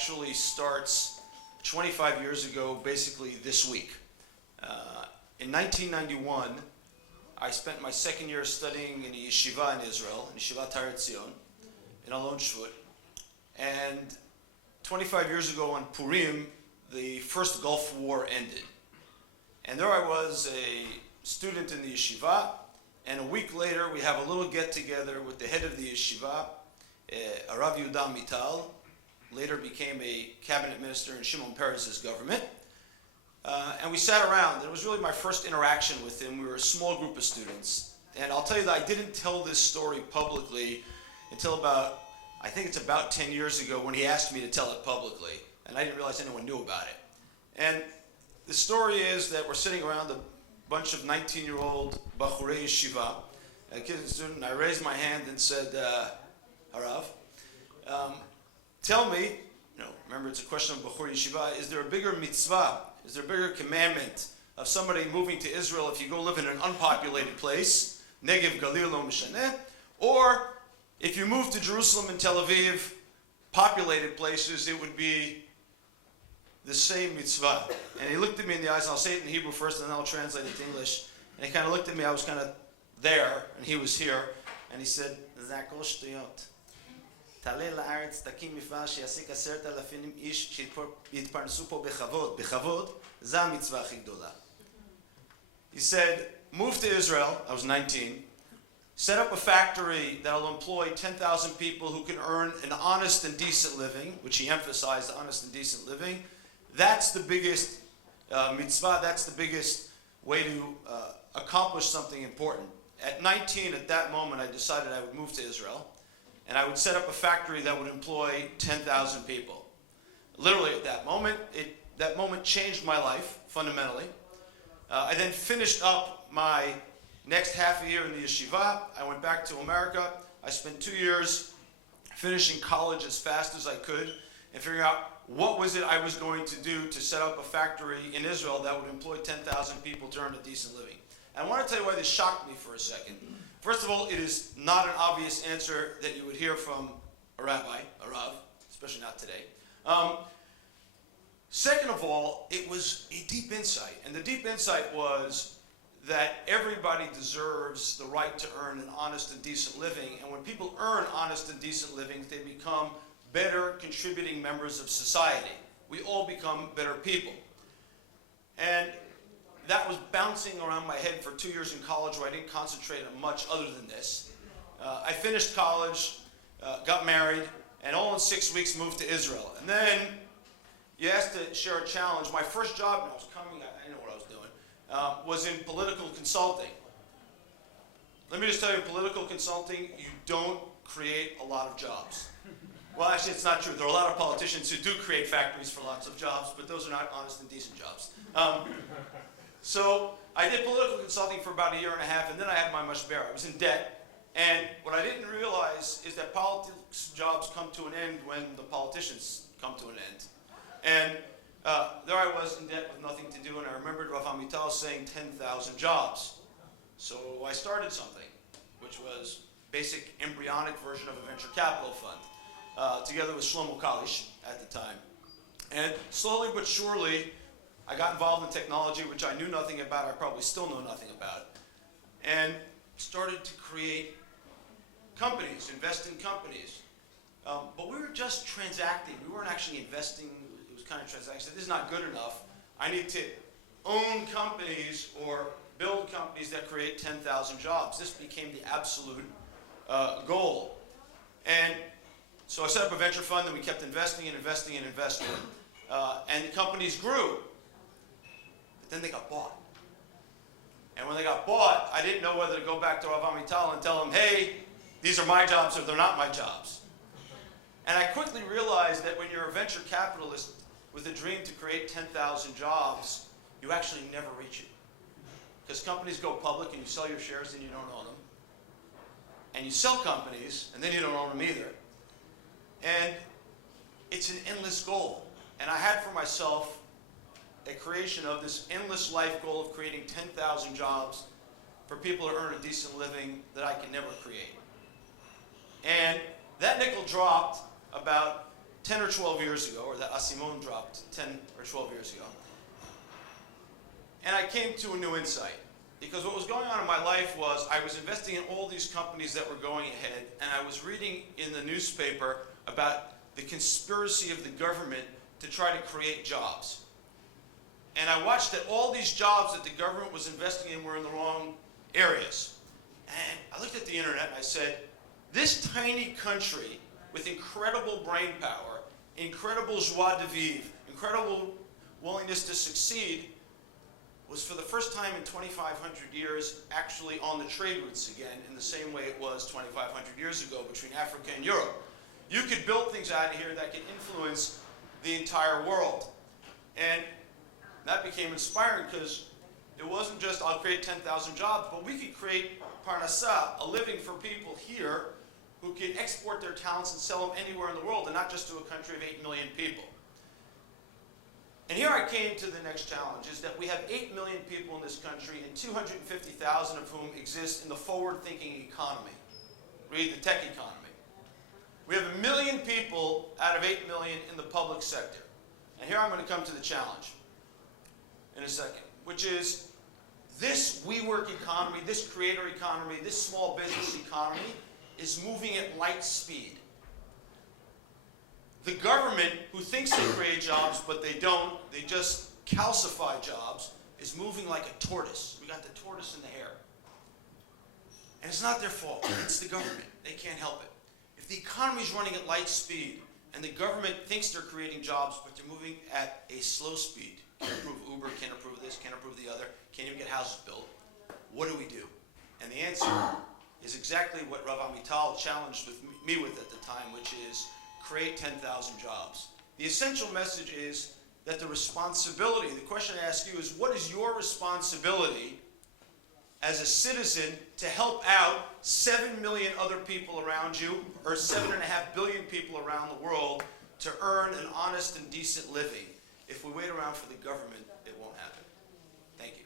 actually starts 25 years ago, basically this week. In 1991, I spent my second year studying in a yeshiva in Israel, in Yeshiva Taret Zion, in Alon Shvut. And 25 years ago on Purim, the first Gulf War ended. And there I was, a student in the yeshiva, and a week later we have a little get-together with the head of the yeshiva, Rav Yehuda Mital, later became a cabinet minister in Shimon Peres's government. And we sat around. It was really my first interaction with him. We were a small group of students. And I'll tell you that I didn't tell this story publicly until I think it's about 10 years ago when he asked me to tell it publicly. And I didn't realize anyone knew about it. And the story is that we're sitting around a bunch of 19-year-old Bachurei Yeshiva, a kid and student, and I raised my hand and said, Harav, tell me, remember it's a question of Bachur Yeshiva, is there a bigger mitzvah, is there a bigger commandment of somebody moving to Israel if you go live in an unpopulated place, Negev, Galil, Lo Mishaneh, or if you move to Jerusalem and Tel Aviv, populated places, it would be the same mitzvah. And he looked at me in the eyes, and I'll say it in Hebrew first, and then I'll translate it to English. And he kind of looked at me, I was kind of there, and he was here, and he said, Zakol shtuyot. תעלה לארץ, תקים מפעל שיעסיק 10,000 איש שיתפרנסו פה בכבוד. בכבוד, זה המצווה הכי גדולה. He said, move to Israel, I was 19, set up a factory that will employ 10,000 people who can earn an honest and decent living, which he emphasized, honest and decent living. That's the biggest mitzvah, that's the biggest way to accomplish something important. At 19, at that moment, I decided I would move to Israel. And I would set up a factory that would employ 10,000 people. Literally at that moment changed my life, fundamentally. I then finished up my next half a year in the yeshiva. I went back to America. I spent 2 years finishing college as fast as I could and figuring out what was it I was going to do to set up a factory in Israel that would employ 10,000 people to earn a decent living. And I want to tell you why this shocked me for a second. First of all, it is not an obvious answer that you would hear from a rabbi, a rav, especially not today. Second of all, it was a deep insight. And the deep insight was that everybody deserves the right to earn an honest and decent living. And when people earn honest and decent living, they become better contributing members of society. We all become better people. And that was bouncing around my head for 2 years in college where I didn't concentrate on much other than this. I finished college, got married, and all in 6 weeks moved to Israel. And then you asked to share a challenge. My first job when I was coming, I didn't know what I was doing, was in political consulting. Let me just tell you, political consulting, you don't create a lot of jobs. Well, actually, it's not true. There are a lot of politicians who do create factories for lots of jobs, but those are not honest and decent jobs. So I did political consulting for about 1.5 years, and then I had my mashber. I was in debt, and what I didn't realize is that politics jobs come to an end when the politicians come to an end. And there I was in debt with nothing to do, and I remembered Rav Amital saying 10,000 jobs. So I started something, which was basic embryonic version of a venture capital fund, together with Shlomo Kalish at the time. And slowly but surely, I got involved in technology, which I knew nothing about. I probably still know nothing about. And started to create companies, invest in companies. But we were just transacting. We weren't actually investing. It was kind of transacting. This is not good enough. I need to own companies or build companies that create 10,000 jobs. This became the absolute goal. And so I set up a venture fund, and we kept investing and investing and investing. And the companies grew. Then they got bought. And when they got bought, I didn't know whether to go back to Rav Amital and tell him, hey, these are my jobs or they're not my jobs. And I quickly realized that when you're a venture capitalist with a dream to create 10,000 jobs, you actually never reach it. Because companies go public and you sell your shares and you don't own them. And you sell companies and then you don't own them either. And it's an endless goal. And I had for myself a creation of this endless life goal of creating 10,000 jobs for people to earn a decent living that I can never create. And that nickel dropped about 10 or 12 years ago, or that Asimon dropped 10 or 12 years ago. And I came to a new insight. Because what was going on in my life was I was investing in all these companies that were going ahead, and I was reading in the newspaper about the conspiracy of the government to try to create jobs. And I watched that all these jobs that the government was investing in were in the wrong areas. And I looked at the internet and I said, this tiny country with incredible brain power, incredible joie de vivre, incredible willingness to succeed, was for the first time in 2,500 years actually on the trade routes again in the same way it was 2,500 years ago between Africa and Europe. You could build things out of here that could influence the entire world. And that became inspiring because it wasn't just I'll create 10,000 jobs, but we could create parnassa, a living for people here who can export their talents and sell them anywhere in the world and not just to a country of 8 million people. And here I came to the next challenge, is that we have 8 million people in this country and 250,000 of whom exist in the forward-thinking economy. Read the tech economy. We have 1 million people out of 8 million in the public sector. And here I'm going to come to the challenge in a second, which is this WeWork economy, this creator economy, this small business economy is moving at light speed. The government, who thinks they create jobs, but they don't, they just calcify jobs, is moving like a tortoise. We got the tortoise in the hare. And it's not their fault. It's the government. They can't help it. If the economy is running at light speed, and the government thinks they're creating jobs, but they're moving at a slow speed, can't approve Uber, can't approve this, can't approve the other, can't even get houses built, what do we do? And the answer is exactly what Rav Amital challenged me with at the time, which is create 10,000 jobs. The essential message is that the responsibility, the question I ask you is, what is your responsibility as a citizen to help out 7 million other people around you, or 7.5 billion people around the world, to earn an honest and decent living? If we wait around for the government, it won't happen. Thank you.